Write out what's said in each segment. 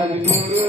Hallelujah.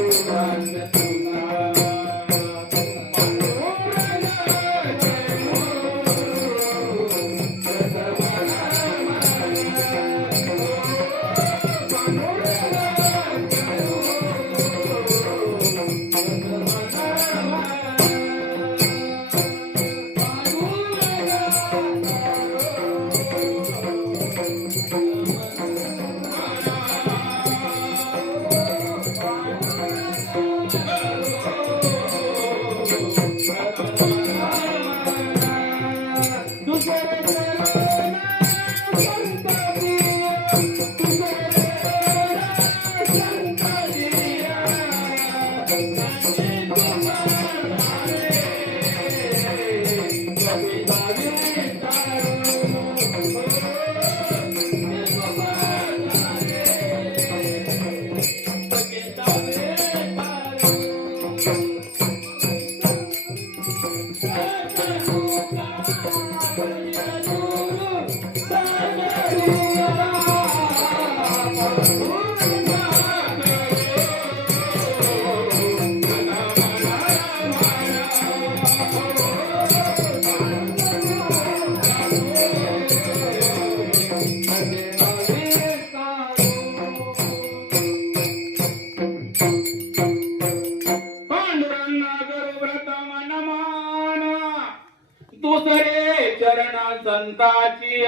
दुसरे चरण संताची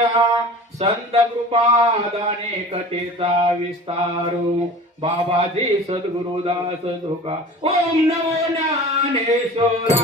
संत कृपा दाने कथेचा विस्तारू. बाबाजी सद्गुरुदास धोका ओम नमो ज्ञानेश्वरा.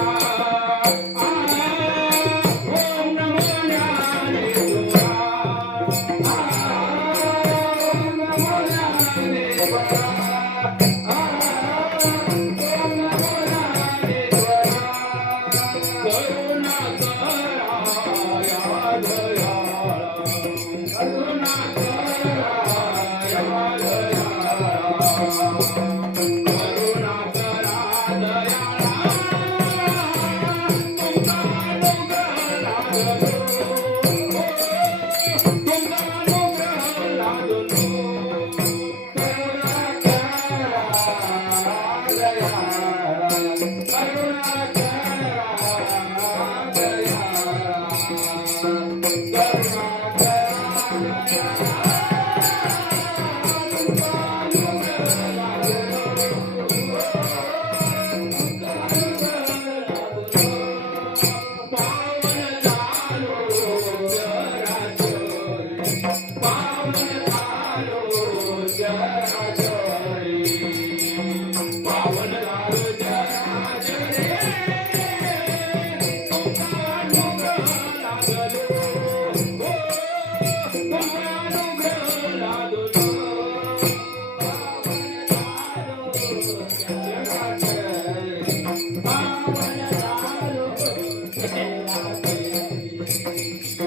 Yeah.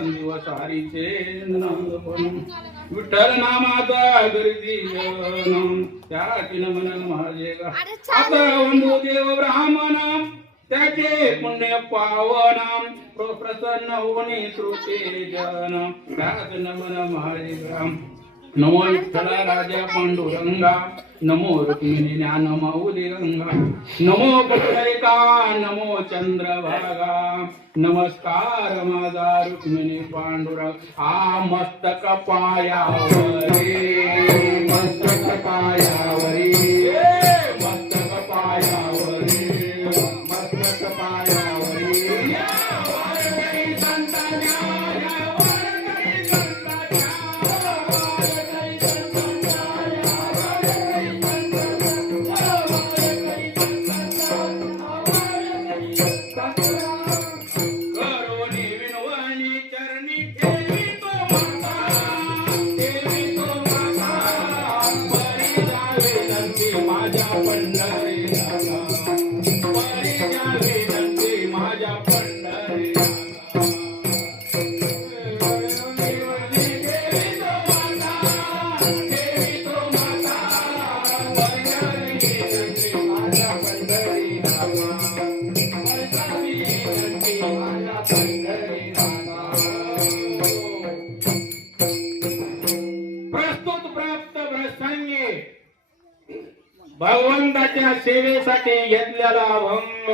निवसारीचे विठ्ठल नामाचा गर्दी जन त्याची नमन आता देव ब्राह्मण त्याचे पुण्य पावन प्रसन्न होणे श्रुते जन त्याच नमन महाजे नमो विठ्ठला राजा पांडुरंगा नमो रुक्मिणी ज्ञान माऊली गंगा नमो पुंडलिका नमो चंद्रभागा नमस्कार माझा रुक्मिणी पांडुरंग आ मस्तक पाया माझ्या पंढरी प्रसंगी भगवंताच्या सेवेसाठी घेतलेला भंग